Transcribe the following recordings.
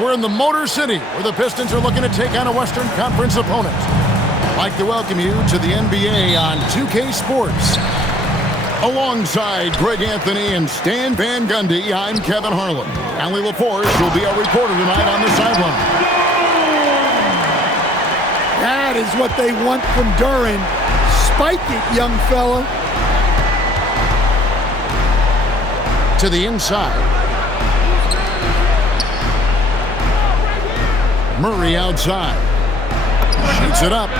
We're in the Motor City, where the Pistons are looking to take on a Western Conference opponent. I'd like to welcome you to the NBA on 2K Sports. Alongside Greg Anthony and Stan Van Gundy, I'm Kevin Harlan. Allie LaForce will be our reporter tonight on the sideline. That is what they want from Duren. Spike it, young fella. To the inside. Murray outside. Shoots it up.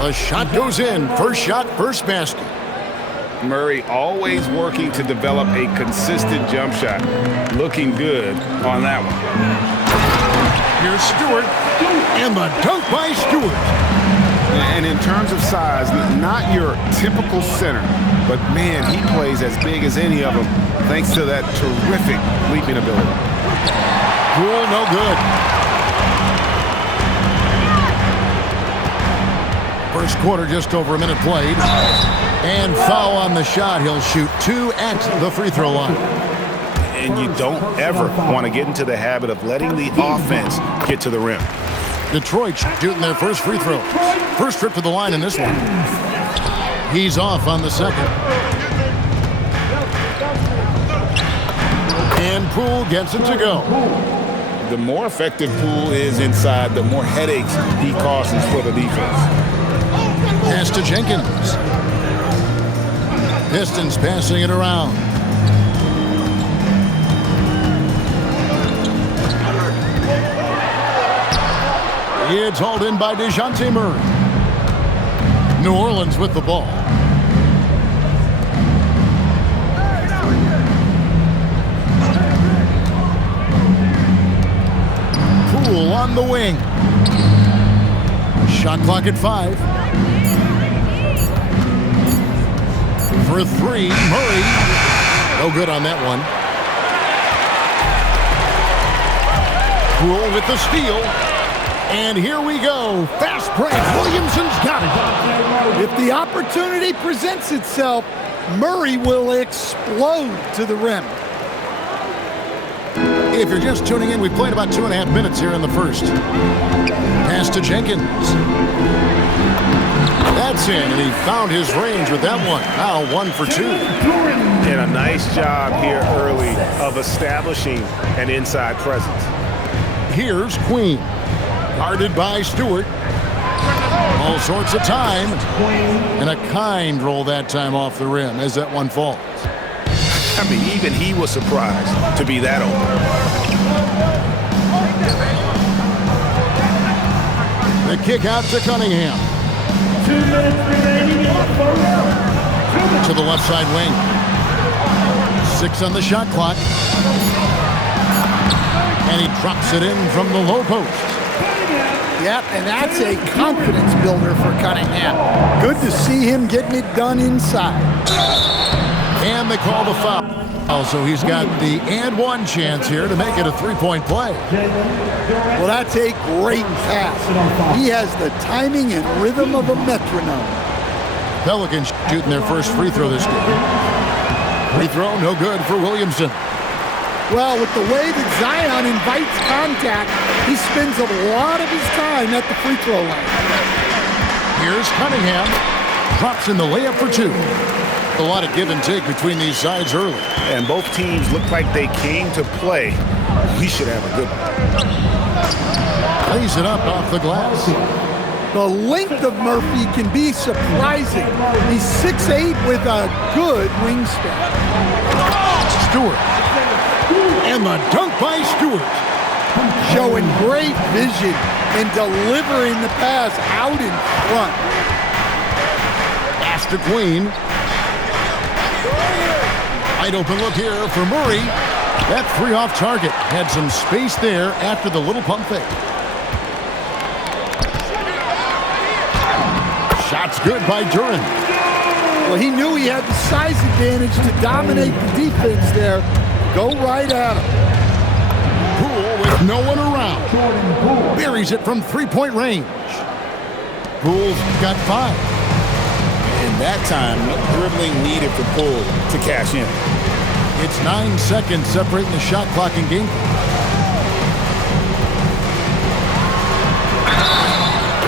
A shot goes in. First shot, first basket. Murray always working to develop a consistent jump shot. Looking good on that one. Here's Stewart. And the dunk by Stewart. And in terms of size, not your typical center, but man, he plays as big as any of them thanks to that terrific leaping ability. Poole, no good. First quarter, just over a minute played. And foul on the shot. He'll shoot 2 at the free throw line. And you don't ever want to get into the habit of letting the offense get to the rim. Detroit shooting their first free throw. First trip to the line in this one. He's off on the second. And Poole gets it to go. The more effective Poole is inside, the more headaches he causes for the defense. Pass to Jenkins. Pistons passing it around. It's hauled in by DeJounte Murray. New Orleans with the ball. Poole on the wing. Shot clock at 5. For 3, Murray. No good on that one. Poole with the steal. And here we go. Fast break. Williamson's got it. If the opportunity presents itself, Murray will explode to the rim. If you're just tuning in, we played about 2.5 minutes here in the first. Pass to Jenkins. That's in, and he found his range with that one. Now 1 for 2. And a nice job here early of establishing an inside presence. Here's Queen. Guarded by Stewart. All sorts of time. And a kind roll that time off the rim as that one falls. I mean, even he was surprised to be that open. The kick out to Cunningham. 2 minutes remaining in the first. To the left side wing. 6 on the shot clock. And he drops it in from the low post. Yep, and that's a confidence builder for Cunningham. Good to see him getting it done inside. And they call the foul. Also, he's got the and one chance here to make it a 3-point play. Well, that's a great pass. He has the timing and rhythm of a metronome. Pelicans shooting their first free throw this game. Free throw, no good for Williamson. Well, with the way that Zion invites contact, he spends a lot of his time at the free throw line. Here's Cunningham. Drops in the layup for 2. A lot of give and take between these sides early. And both teams look like they came to play. We should have a good one. Lays it up off the glass. The length of Murphy can be surprising. He's 6'8" with a good wingspan. Stewart. And the dunk by Stewart. Showing great vision and delivering the pass out in front. Pass to Queen. Wide open look here for Murray. That 3 off target. Had some space there after the little pump fake. Shot's good by Duren. Well, he knew he had the size advantage to dominate the defense there. Go right at him. Poole with no one around. Buries it from 3-point range. Poole's got 5. And that time, no dribbling needed for Poole to cash in. It's 9 seconds separating the shot clock and game.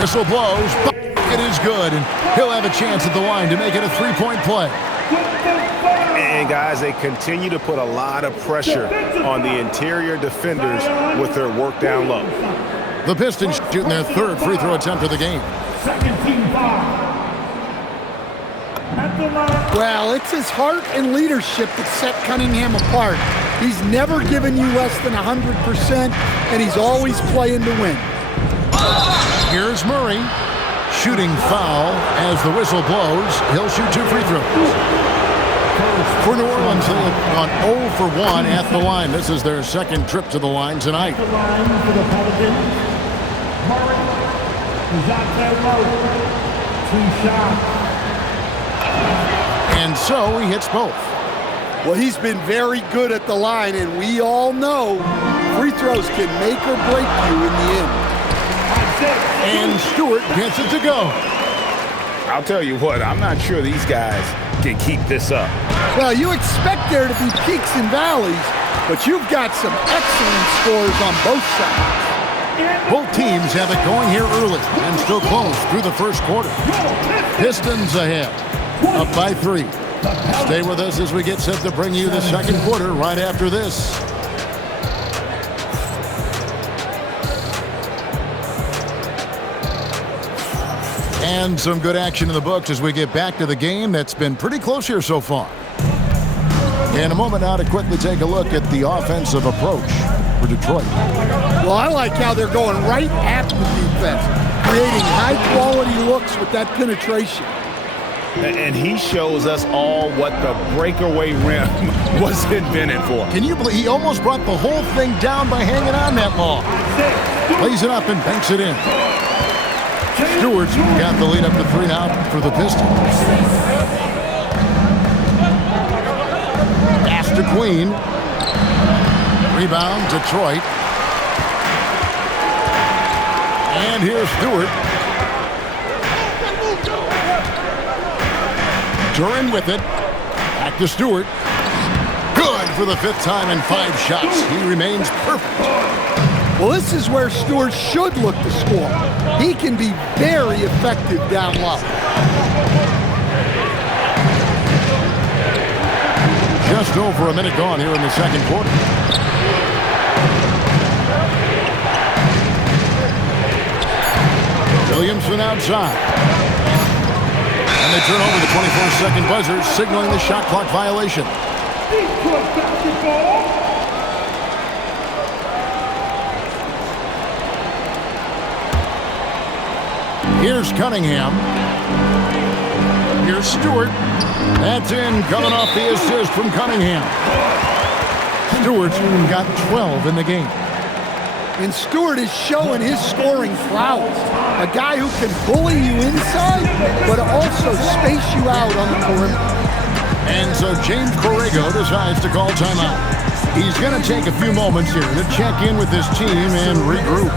Whistle blows. It is good, and he'll have a chance at the line to make it a three-point play. And, guys, they continue to put a lot of pressure on the interior defenders with their work down low. The Pistons shooting their third free throw attempt of the game. Second team foul. At the line. Well, it's his heart and leadership that set Cunningham apart. He's never given you less than 100%, and he's always playing to win. Here's Murray. Shooting foul as the whistle blows. He'll shoot two free throws. For New Orleans, they've gone 0 for 1 at the line. This is their second trip to the line tonight. The line for the Pelicans. Murray is out there low. Two shots. And so he hits both. Well, he's been very good at the line, and we all know free throws can make or break you in the end. And Stewart gets it to go. I'll tell you what, I'm not sure these guys can keep this up. Well, you expect there to be peaks and valleys, but you've got some excellent scores on both sides. Both teams have it going here early and still close through the first quarter. Pistons ahead, up by 3. Stay with us as we get set to bring you the second quarter right after this. And some good action in the books as we get back to the game that's been pretty close here so far. In a moment now to quickly take a look at the offensive approach for Detroit. Well, I like how they're going right at the defense, creating high-quality looks with that penetration. And he shows us all what the breakaway rim was invented for. Can you believe he almost brought the whole thing down by hanging on that long? Lays it up and banks it in. Stewart's got the lead up to 3 now for the Pistons. Pass to Queen. Rebound, Detroit. And here's Stewart. Duran with it. Back to Stewart. Good for the 5th time in 5 shots. He remains perfect. Well, this is where Stewart should look to score. He can be very effective down low. Just over a minute gone here in the second quarter. Williamson outside. And they turn over the 24-second buzzer, signaling the shot clock violation. Detroit basketball. Here's Cunningham. Here's Stewart. That's in, coming off the assist from Cunningham. Stewart's got 12 in the game. And Stewart is showing his scoring prowess. A guy who can bully you inside, but also space you out on the perimeter. And so James Corrego decides to call timeout. He's going to take a few moments here to check in with his team and regroup.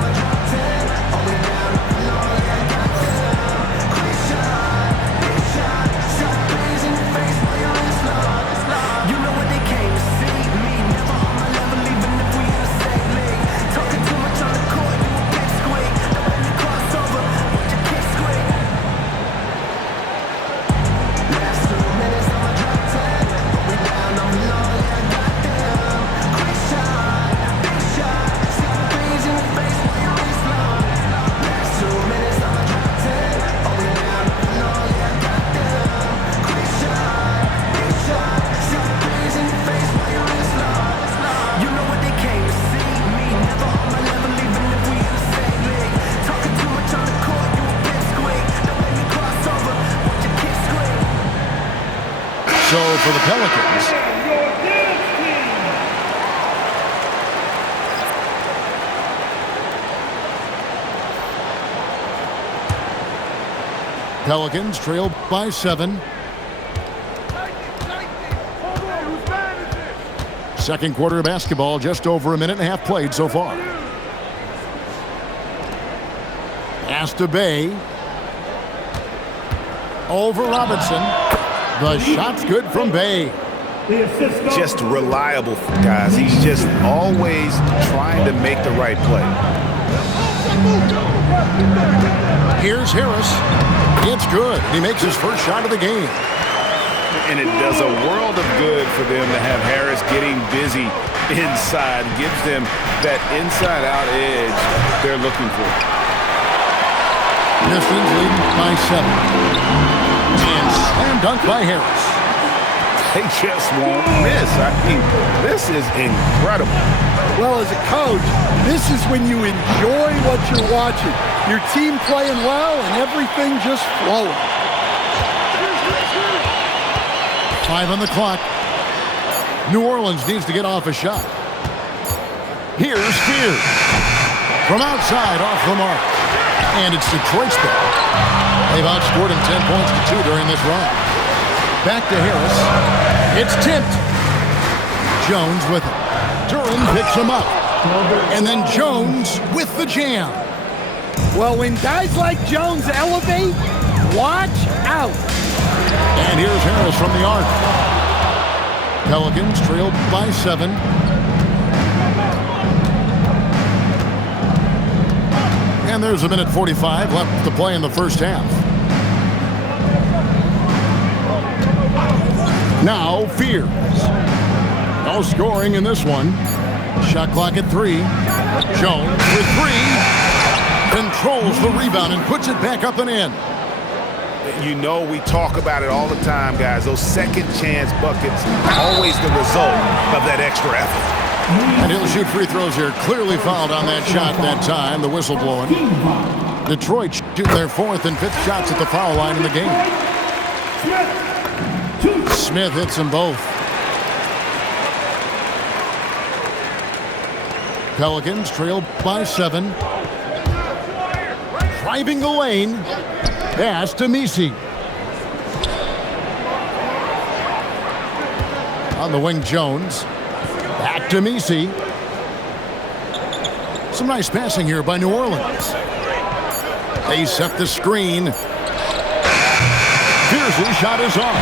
So for the Pelicans, Pelicans trail by 7. Second quarter of basketball, just over a minute and a half played so far. Pass to Bay. Over Robinson. The shot's good from Bay. Just reliable, guys. He's just always trying to make the right play. Here's Harris. It's good. He makes his first shot of the game. And it does a world of good for them to have Harris getting busy inside. Gives them that inside-out edge they're looking for. Pistons leading by 7. And slam dunk by Harris. They just won't miss. I mean, this is incredible. Well, as a coach, this is when you enjoy what you're watching. Your team playing well and everything just flowing. 5 on the clock. New Orleans needs to get off a shot. Here's Spears. From outside, off the mark. And it's Detroit's ball. They've outscored him 10 points to 2 during this run. Back to Harris. It's tipped. Jones with it. Duran picks him up. And then Jones with the jam. Well, when guys like Jones elevate, watch out. And here's Harris from the arc. Pelicans trailed by 7. And there's a minute 45 left to play in the first half. Now Fears. No scoring in this one. Shot clock at 3. Jones with 3. Controls the rebound and puts it back up and in. You know we talk about it all the time, guys. Those second chance buckets, always the result of that extra effort. And he'll shoot free throws here. Clearly fouled on that shot that time. The whistle blowing. Detroit shoot their 4th and 5th shots at the foul line in the game. Smith hits them both. Pelicans trail by 7. Driving the lane. Pass to Messi. On the wing, Jones. Back to Messi. Some nice passing here by New Orleans. They set the screen. Beersley shot is off.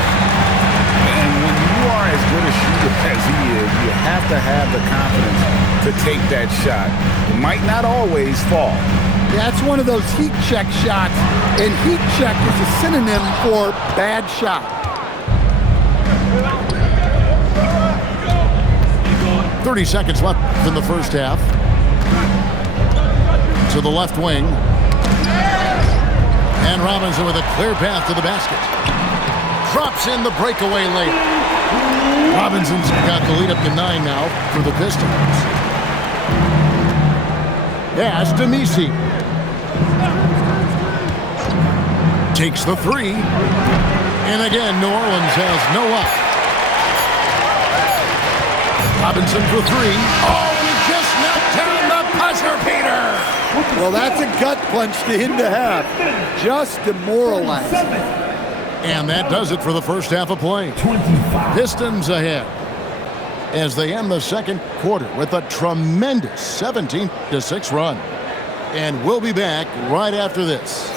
And when you are as good a shooter as he is, you have to have the confidence to take that shot. It might not always fall. That's one of those heat check shots, and heat check is a synonym for bad shot. 30 seconds left in the first half. To the left wing. And Robinson with a clear path to the basket. Drops in the breakaway late. Robinson's got the lead up to 9 now for the Pistons. Pass to Messi. Takes the 3. And again, New Orleans has no luck. Robinson for 3. Oh, he just knocked down the buzzer beater. Well, that's a gut punch to him to have. Just demoralized. And that does it for the first half of play. 25. Pistons ahead as they end the second quarter with a tremendous 17-6 run. And we'll be back right after this.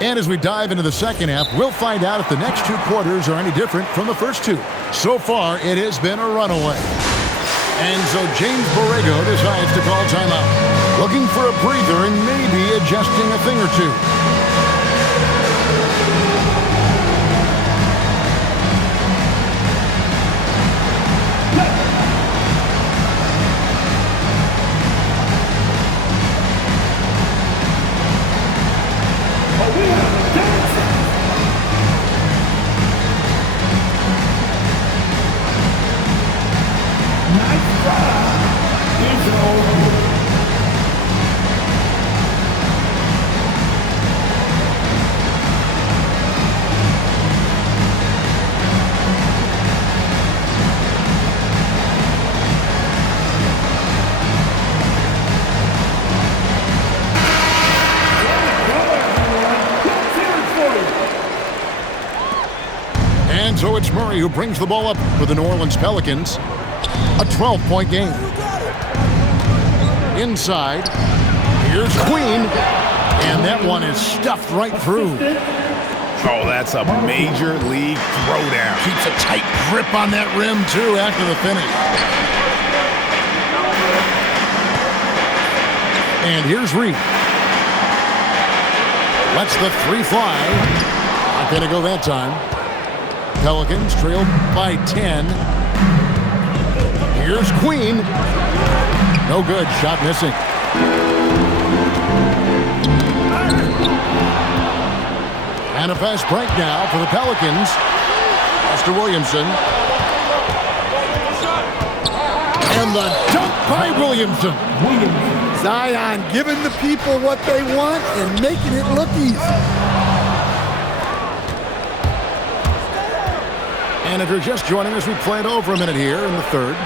And as we dive into the second half, we'll find out if the next 2 quarters are any different from the first 2. So far, it has been a runaway. And so James Borrego decides to call timeout, looking for a breather and maybe adjusting a thing or two. So it's Murray who brings the ball up for the New Orleans Pelicans. A 12-point game. Inside, here's Queen. And that one is stuffed right through. Oh, that's a major league throwdown. Keeps a tight grip on that rim, too, after the finish. And here's Reed. Lets the three fly. Not going to go that time. Pelicans trailed by 10. Here's Queen. No good. Shot missing. And a fast break now for the Pelicans. Mr. Williamson. And the dunk by Williamson. Zion giving the people what they want and making it look easy. And if you're just joining us, we play it over a minute here in the third.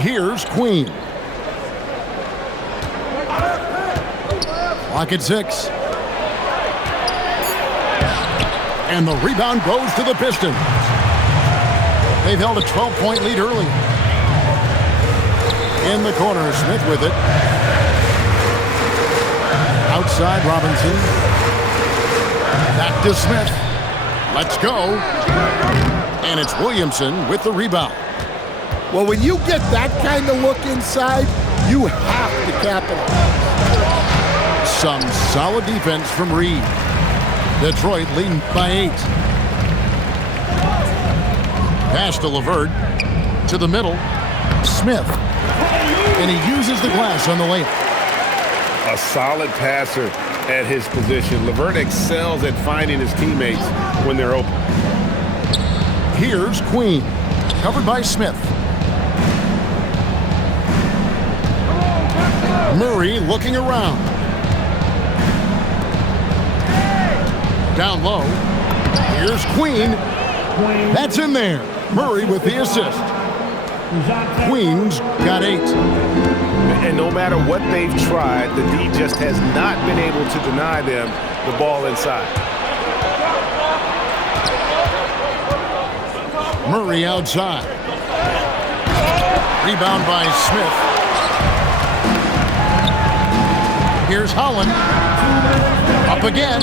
Here's Queen. Clock at 6. And the rebound goes to the Pistons. They've held a 12-point lead early. In the corner, Smith with it. Outside, Robinson. Back to Smith. Let's go. And it's Williamson with the rebound. Well, when you get that kind of look inside, you have to capitalize. Some solid defense from Reed. Detroit leading by 8. Pass to LeVert. To the middle. Smith. And he uses the glass on the layup. A solid passer at his position. LeVert excels at finding his teammates when they're open. Here's Queen. Covered by Smith. Murray looking around. Down low. Here's Queen. That's in there. Murray with the assist. Queen's got 8. And no matter what they've tried, the D just has not been able to deny them the ball inside. Murray outside. Rebound by Smith. Here's Holland. Up again.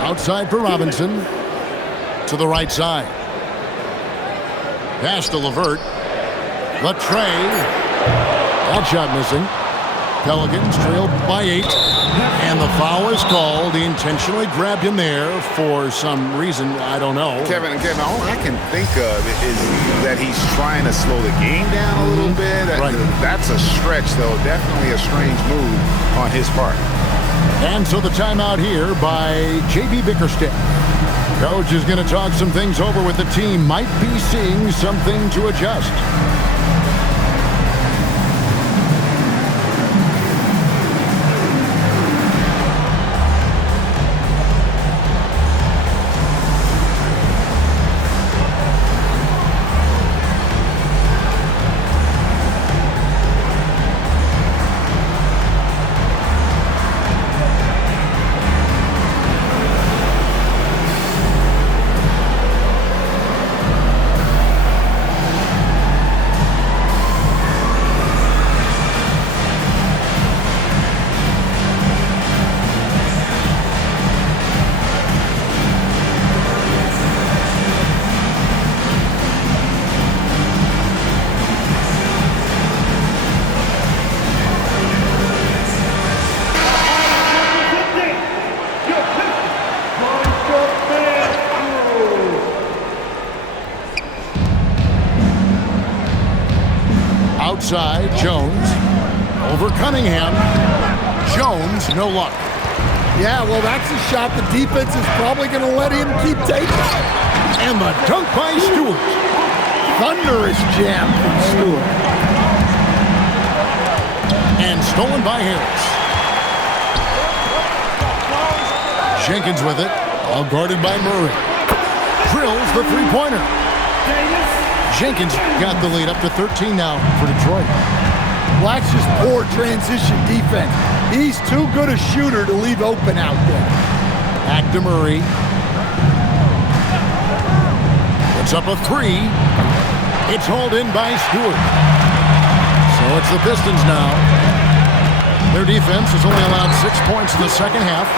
Outside for Robinson. To the right side. Pass to LeVert. Latrey. That shot missing. Pelicans trailed by 8. And the foul is called. He intentionally grabbed him there for some reason. I don't know. Kevin, all I can think of is that he's trying to slow the game down a little bit. Right. That's a stretch, though. Definitely a strange move on his part. And so the timeout here by J.B. Bickerstaff. Coach is going to talk some things over with the team. Might be seeing something to adjust. Outside, Jones. Over Cunningham. Jones, no luck. Yeah, well, that's a shot the defense is probably going to let him keep taking. And the dunk by Stewart. Thunderous jam from Stewart. And stolen by Harris. Jenkins with it. All guarded by Murray. Drills the three-pointer. Jenkins got the lead up to 13 now for Detroit. Well, that's just poor transition defense. He's too good a shooter to leave open out there. Back to Murray. Puts up a 3. It's hauled in by Stewart. So it's the Pistons now. Their defense has only allowed 6 points in the second half.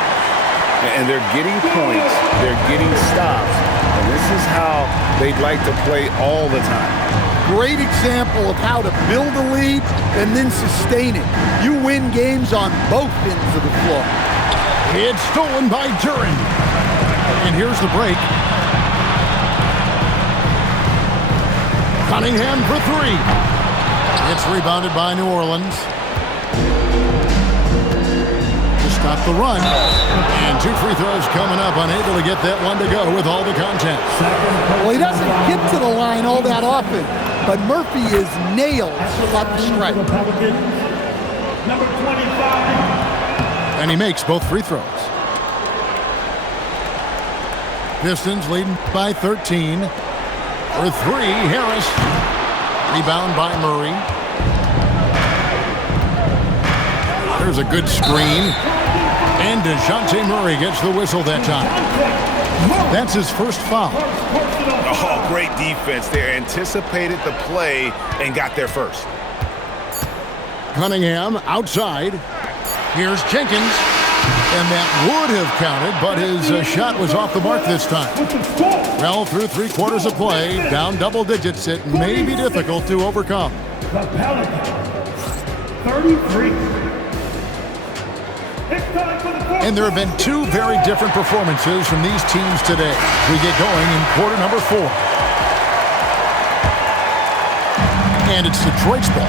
And they're getting points. They're getting stops. And this is how they'd like to play all the time. Great example of how to build a lead and then sustain it. You win games on both ends of the floor. It's stolen by Duren. And here's the break. Cunningham for three. It's rebounded by New Orleans. To stop the run. And 2 free throws coming up. Unable to get that one to go with all the contact. Well, he doesn't get to the line all that often, but Murphy is nailed at the strike. Pelicans, number 25. And he makes both free throws. Pistons leading by 13. For three, Harris. Rebound by Murray. There's a good screen. And DeJounte Murray gets the whistle that time. That's his first foul. Oh, great defense there. Anticipated the play and got there first. Cunningham outside. Here's Jenkins. And that would have counted, but his shot was off the mark this time. Well, through 3 quarters of play, down double digits, it may be difficult to overcome. The Pelicans, 33. It's time for the fourth. And there have been 2 very different performances from these teams today. We get going in quarter number 4. And it's Detroit's ball.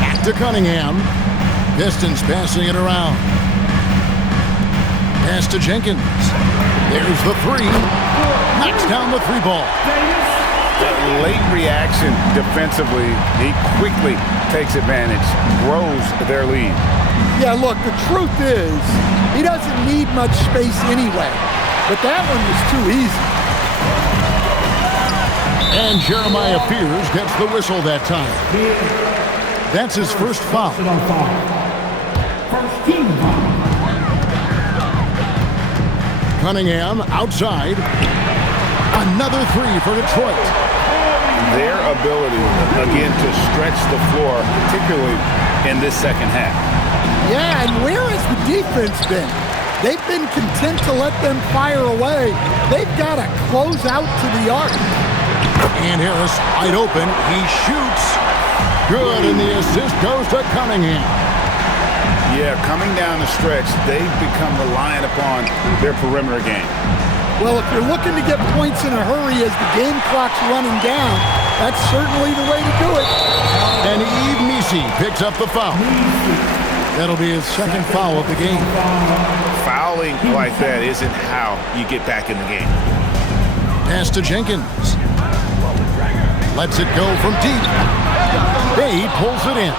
Back to Cunningham. Pistons passing it around. Pass to Jenkins. There's the three. Knocks down the 3 ball. Late reaction defensively. He quickly takes advantage, grows their lead. Yeah, look, the truth is, he doesn't need much space anyway. But that one was too easy. And Jeremiah Fears gets the whistle that time. That's his first foul. First team foul. Cunningham outside. Another 3 for Detroit. Their ability, again, to stretch the floor, particularly in this second half. Yeah, and where has the defense been? They've been content to let them fire away. They've got to close out to the arc. And Harris wide open. He shoots. Good, and the assist goes to Cunningham. Yeah, coming down the stretch, they've become reliant upon their perimeter game. Well, if you're looking to get points in a hurry as the game clock's running down, that's certainly the way to do it. And Yves Missi picks up the foul. That'll be his second foul of the game. Fouling like that isn't how you get back in the game. Pass to Jenkins. Lets it go from deep. He pulls it in.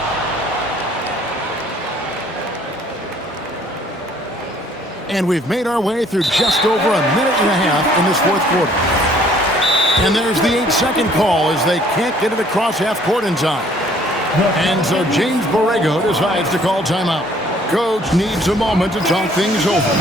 And we've made our way through just over a minute and a half in this 4th quarter. And there's the 8-second call as they can't get it across half court in time. And so James Borrego decides to call timeout. Coach needs a moment to talk things over.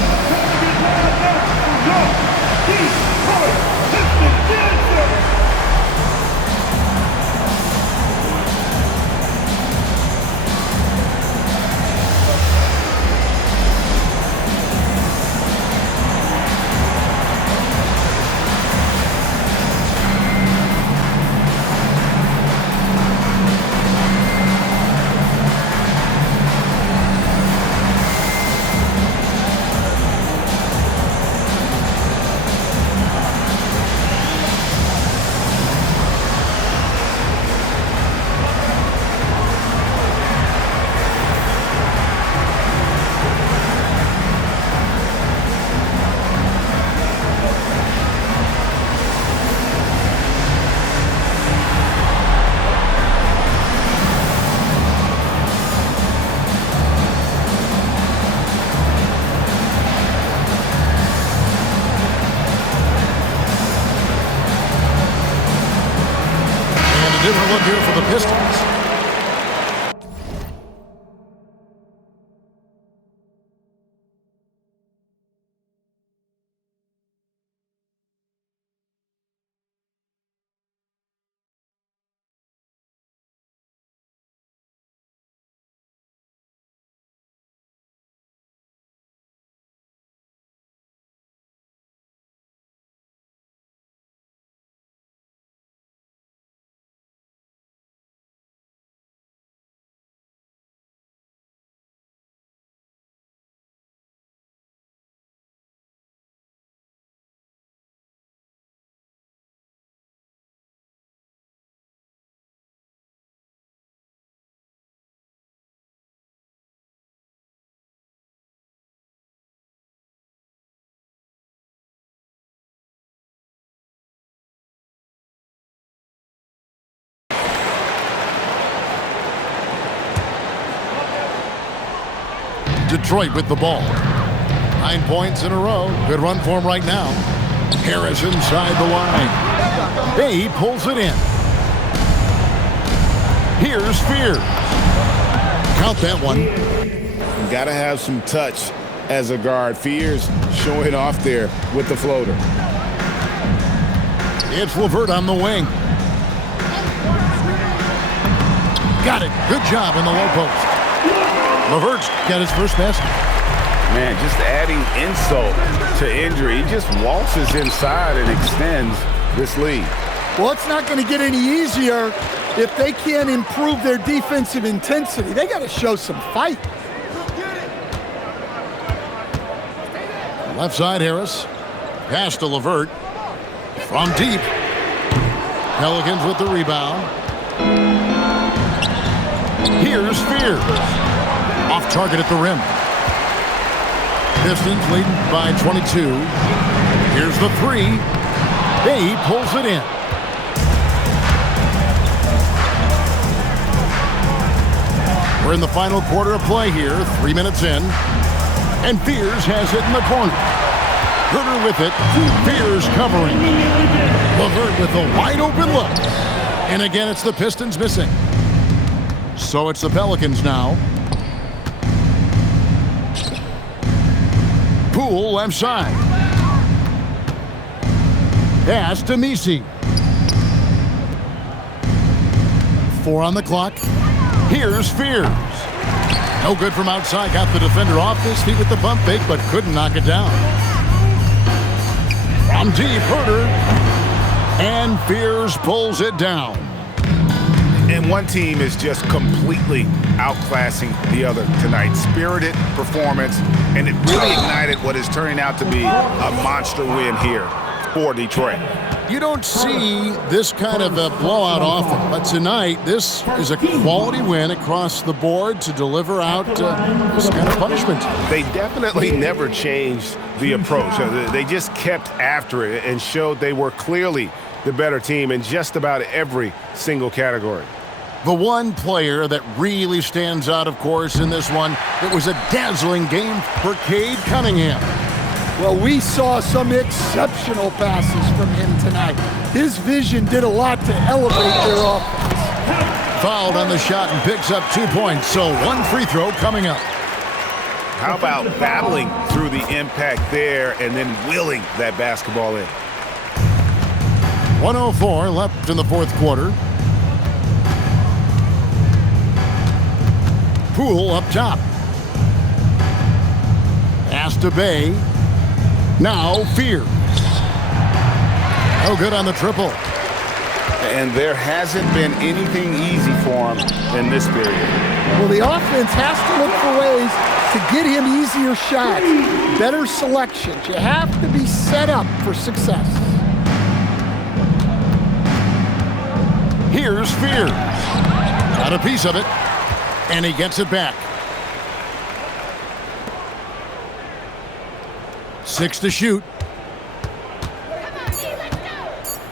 Detroit with the ball. 9 points in a row. Good run for him right now. Harris inside the line. Bay pulls it in. Here's Fears. Count that one. Got to have some touch as a guard. Fears showing off there with the floater. It's LeVert on the wing. Got it. Good job in the low post. LeVert's got his first basket. Man, just adding insult to injury. He just waltzes inside and extends this lead. Well, it's not going to get any easier if they can't improve their defensive intensity. They got to show some fight. Left side, Harris. Pass to LeVert. From deep. Pelicans with the rebound. Here's Fears. Off target at the rim. Pistons leading by 22. Here's the three. Bay pulls it in. We're in the final quarter of play here. 3 minutes in. And Fears has it in the corner. Herter with it. Fears covering. LeVert with a wide open look. And again, it's the Pistons missing. So it's the Pelicans now. Poole left side. Pass to Misi. 4 on the clock. Here's Fears. No good from outside. Got the defender off his feet with the bump fake, but couldn't knock it down. From deep, Herter. And Fears pulls it down. And one team is just completely outclassing the other tonight. Spirited performance, and it really ignited what is turning out to be a monster win here for Detroit. You don't see this kind of a blowout often, but tonight this is a quality win across the board to deliver out this kind of punishment. They definitely never changed the approach. They just kept after it and showed they were clearly the better team in just about every single category. The one player that really stands out, of course, in this one, it was a dazzling game for Cade Cunningham. Well, we saw some exceptional passes from him tonight. His vision did a lot to elevate their offense. Fouled on the shot and picks up 2 points, so one free throw coming up. How about battling through the impact there and then willing that basketball in? 1:04 left in the fourth quarter. Poole up top. Pass to Bay. Now Fears. No good on the triple. And there hasn't been anything easy for him in this period. Well, the offense has to look for ways to get him easier shots, better selections. You have to be set up for success. Here's Fears. Got a piece of it, and he gets it back. 6 to shoot.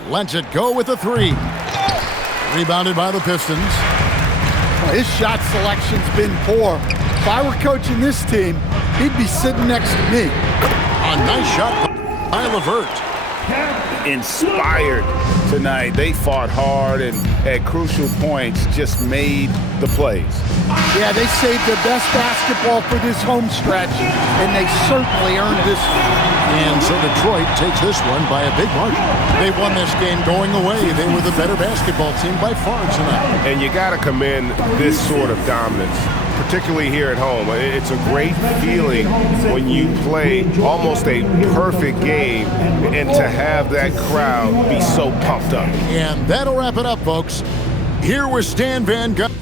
Lets it go with a 3. Rebounded by the Pistons. Well, his shot selection's been poor. If I were coaching this team, he'd be sitting next to me. A nice shot by LeVert. Inspired tonight. They fought hard and at crucial points just made the plays. Yeah, they saved their best basketball for this home stretch, and they certainly earned this one. And so Detroit takes this one by a big margin. They won this game going away. They were the better basketball team by far tonight. And you got to commend this sort of dominance, particularly here at home. It's a great feeling when you play almost a perfect game and to have that crowd be so pumped up. And that'll wrap it up, folks. Here was Stan Van Gundy.